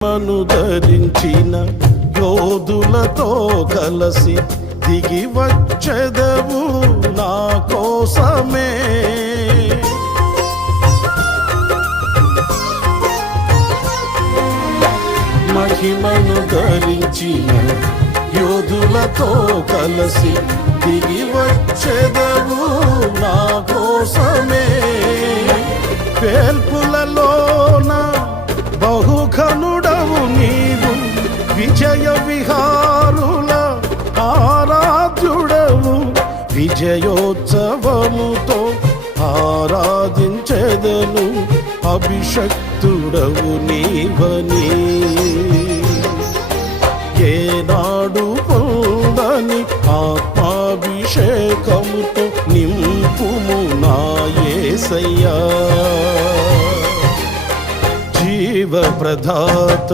మను ధరించిన యోధులతో కలసి దిగి వచ్చెదవు నా కోసమే. మహిమను ధరించిన యోధులతో కలసి దిగి వచ్చెదవు నా కోసమే. వేల్పులలోన బహుఘనుడవు నీవు, విజయ విహారుల ఆరాధ్యుడవు. విజయోత్సవముతో ఆరాధించెదను, అభిషక్తుడవు నీవని. ఏనాడు పొందని ఆత్మాభిషేకముతో నింపుము నా యేసయ్యా. జీవ ప్రదాత